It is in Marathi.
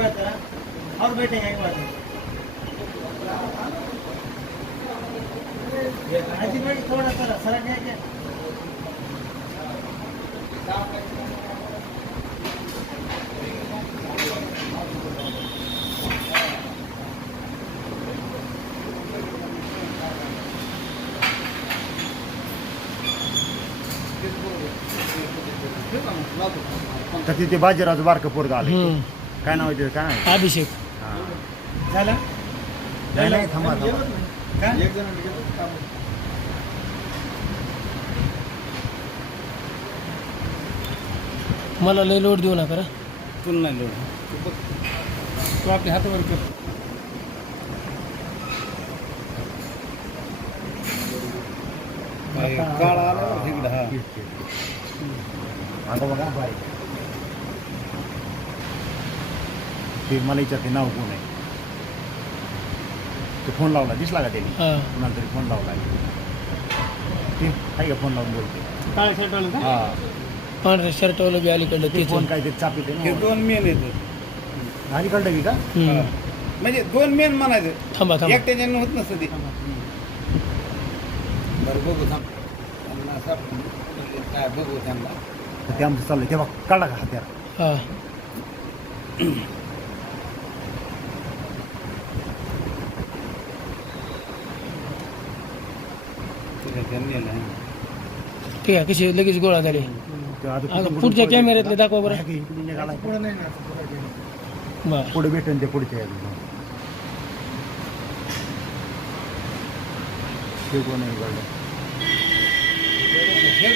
बात है और बैठेंगे एक बात है अजीब भाई थोड़ा सा सरक है क्या तर तिथे बाजीरावचं बारकं पोरगं आलं काय नाव आहे त्याचं काय आहे? अभिषेक झालं नाही नाही थांबा थांबा काय एक जण घेतो काम. मला लय लोड देऊ नका रे. तुला नाही लोड तू आपल्या हातावर कर काळा आला इकडं हा आता बघा बारीक ते मला विचारते नाव कोण आहे ते फोन लावला दिसला का त्याने हा कुणाला तरी फोन लावला ते काय का फोन लावून बोलते काळा शर्ट वाला का हा पांढऱ्या शर्टवाला बी अलीकडलं ते तेच फोन काय ते चापी ते हे दोन मेन आहेत अलीकडं की का म्हणजे दोन मेन म्हणायचं थांबा थांबा एकट्याच्यानं होत नसतं ते बरं बघू थांब त्यांना असं काय बघू त्यांना तर ते आमचं चाललंय तेव्हा काढला का हात्यार हा त्यांनी ठीक आहे कशी लगेच गोळा झाली ते आता आता पुढच्या कॅमेऱ्यातले दाखवा बरं आहे की निघाला पुढे नाही ना पुढे गेलं. बरं पुढे भेटेन ते पुढच्या ते कोण आहे काढलं हे